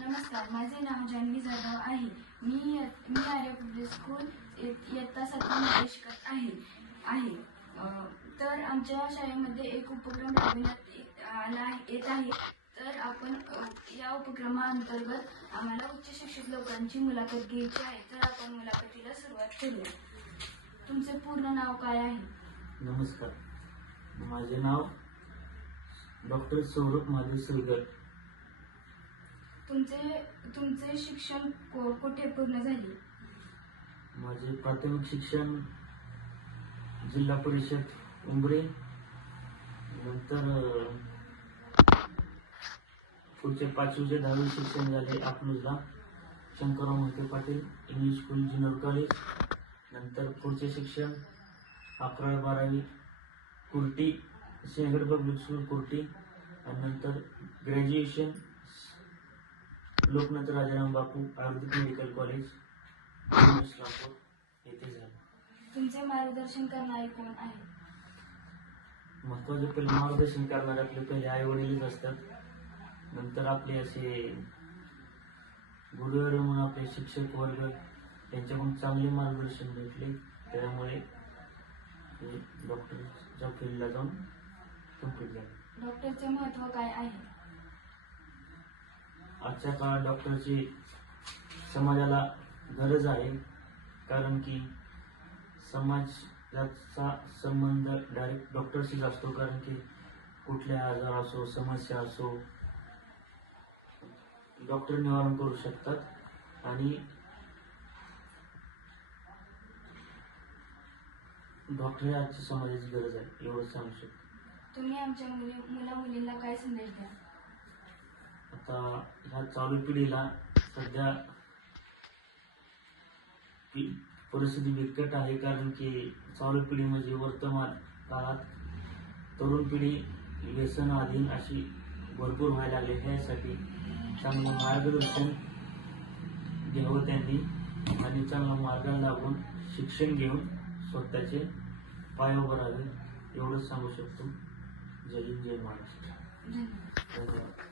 नमस्कार, माझे नाव जान्हवी जाधव आहे. मी आर्य पब्लिक स्कूल इयत्ता 7मध्ये शिकत आहे. तर आमच्या शाळेमध्ये एक उपक्रम राबविण्यात येत आहे. तर आपण या उपक्रमाअंतर्गत आम्हाला उच्च शिक्षित लोकांची मुलाखत घ्यायची आहे. तर आपण मुलाखतीला सुरुवात करूया. तुमचे पूर्ण नाव काय आहे? नमस्कार, माझे नाव डॉक्टर सौरभ महादेव सुरगर. तुमचे शिक्षण कुठे पूर्ण झाले? माझे प्राथमिक शिक्षण जिल्हा परिषद उंबरे, नंतर पुढचे 5वी ते 10वी शिक्षण झाले अकलूजला Shankarrao Mohite Patil English school junior college. नंतर पुढचे शिक्षण 11वी 12वी कुर्टी सिंहगड पब्लिक स्कूल कुर्टी, आणि नंतर graduation Loknath Rajaram Bapu ayurvedic medical college Islampur येथे झाले. तुमचे मार्गदर्शन करणारे कोण आहे? महत्वाचे पहिले मार्गदर्शन करणारे आपले पहिले आई वडीलच असतात. नंतर आपले असे गुरुवर म्हणून आपले शिक्षक वर्ग यांच्याकडून चांगले मार्गदर्शन भेटले. त्यामुळे डॉक्टरच्या फील्डला जाऊन कंप्लीट झाले. डॉक्टरचे महत्त्व काय आहे? आजच्या काळात डॉक्टरची समाजाला गरज आहे, कारण की समाजाचा संबंध डायरेक्ट डॉक्टरशीच असतो. कारण की कुठल्या आजार असो, समस्या असो, डॉक्टर निवारण करू शकतात. आणि डॉक्टर ही आजच्या समाजाची गरज आहे, एवढं सांगू शकतो. तुम्ही आमच्या मुला-मुलींना काय संदेश द्या? आता ह्या चालू पिढीला सध्या परिस्थिती बिकट आहे, कारण की चालू पिढी म्हणजे वर्तमान काळात तरुण पिढी व्यसनाधीन अशी भरपूर व्हायला लागली. त्यासाठी चांगलं मार्गदर्शन घ्यावं त्यांनी, आणि चांगला मार्गाला लागून शिक्षण घेऊन स्वतःचे पायावर राहावे, एवढंच सांगू शकतो. जय हिंद, जय महाराष्ट्र. धन्यवाद. धन्यवाद.